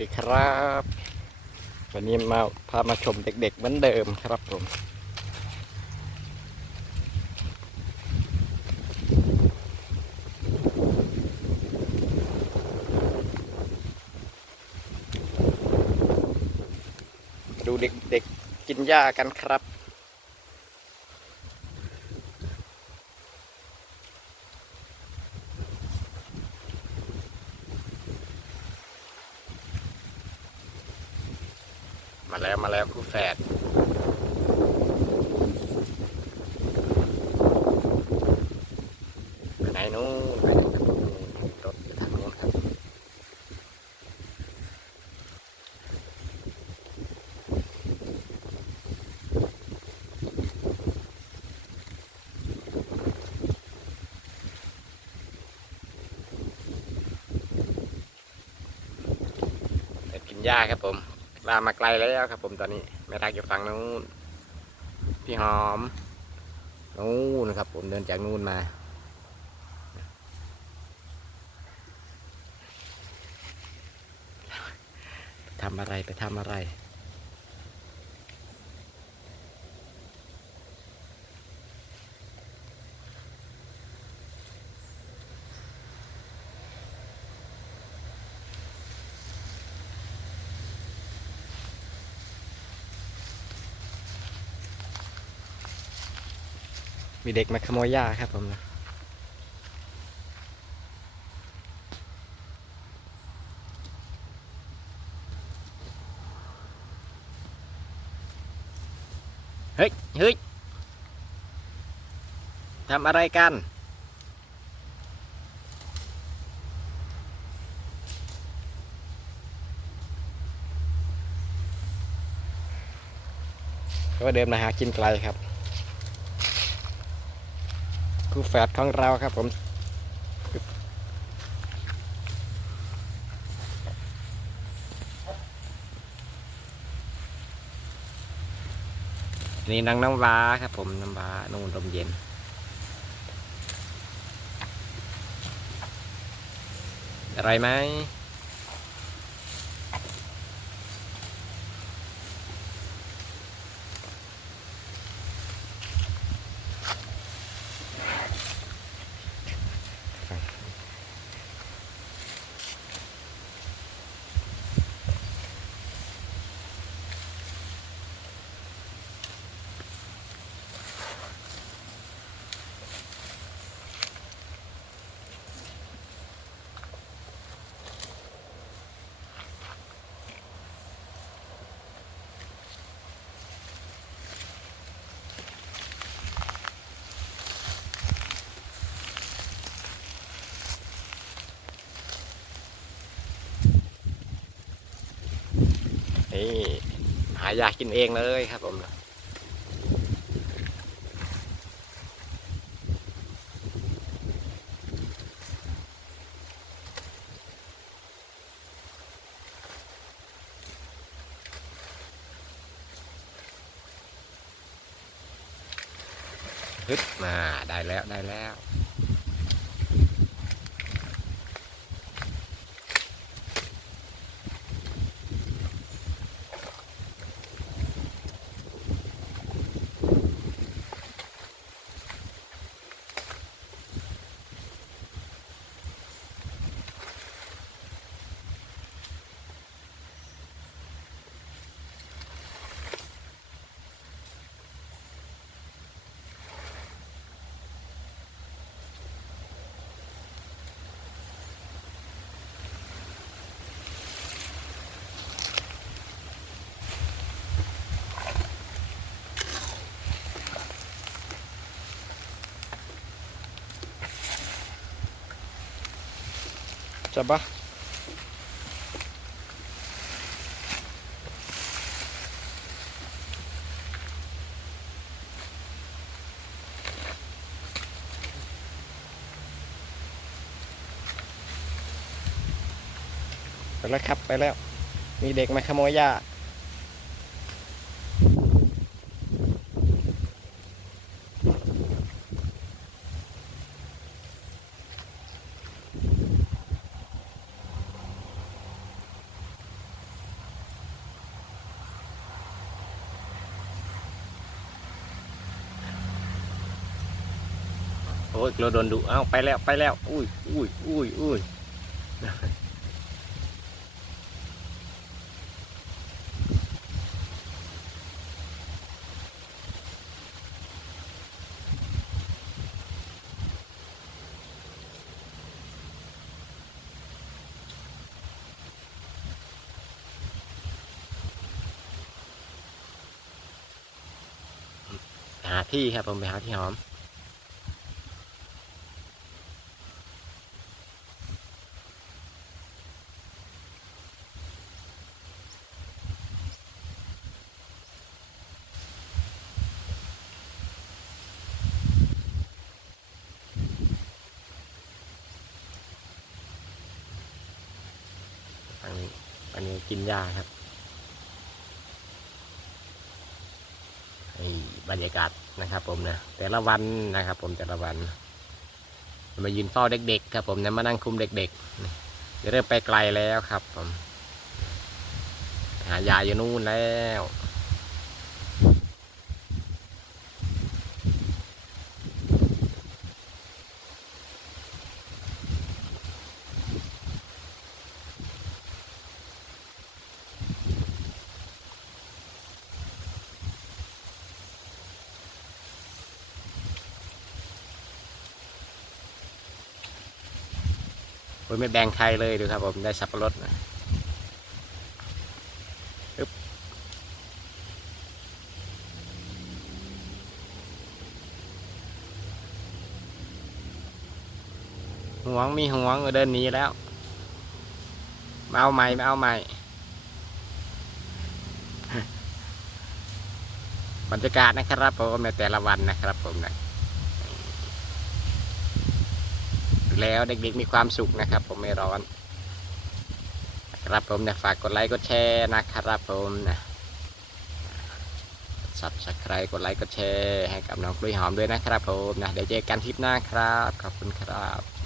ดีครับ วันนี้มาพามาชมเด็ก ๆ เหมือนเดิมครับผมดูเด็กๆกินหญ้ากันครับ มาแล้วมาแล้วคู่แฝดไปไหนนู้นไปไหนครับรถอยู่ทางนู้นครับกินหญ้าครับผม ลามาไกลแล้วครับ ผมตอนนี้แม่ทักอยู่ฝั่งนู้นพี่หอมนู้นครับ ผมเดินจากนู้นมา ทำอะไรไปทำอะไร มีเด็กมาขโมยหญ้าครับผมนะเฮ้ย เฮ้ย ทำอะไรกัน ก็เดิมนมาหากินไกลครับ คู่แฝดของเราครับผมนี่นางน้ำว้าครับผมน้ำว้านู่นลมเย็น อะไรไหมนี่หายากกินเองเลยครับผมฮึดมาได้แล้วได้แล้ว Coba. ไปแล้วครับ ไปแล้ว มีเด็กมาขโมยหญ้า อ้ยกลัวโดนดุเอ้าไปแล้วไปแล้ว อุ้ยอุ้ยอุ้ยอุ้ยหาที่ครับผมไปหาที่หอม อันนี้อันนี้ กินหญ้าครับนี่บรรยากาศนะครับ ผมนะแต่ละวันนะครับ ผมแต่ละวัน มายืนเฝ้าเด็กๆครับ ผมนะมานั่งคุมเด็กๆจะเริ่มไปไกลแล้วครับ ผม หายาอยู่นู่นแล้ว โอ้ยไม่แบ่งใครเลยดูครับผมได้สับปะรดนะห่วงมีห่วงเดินหนีแล้วมาเอาใหม่มาเอาใหม่บรรยากาศนะครับผมในแต่ละวันนะครับผมนะ แล้วเด็กๆมีความสุขนะครับ ผมไม่ร้อน ครับผมนะฝากกดไลค์กดแชร์นะครับผมนะสับสไครกดไลค์กดแชร์ให้กับน้องกล้วยหอมด้วยนะครับผมนะเดี๋ยวเจอกันคลิปหน้าครับ ขอบคุณครับ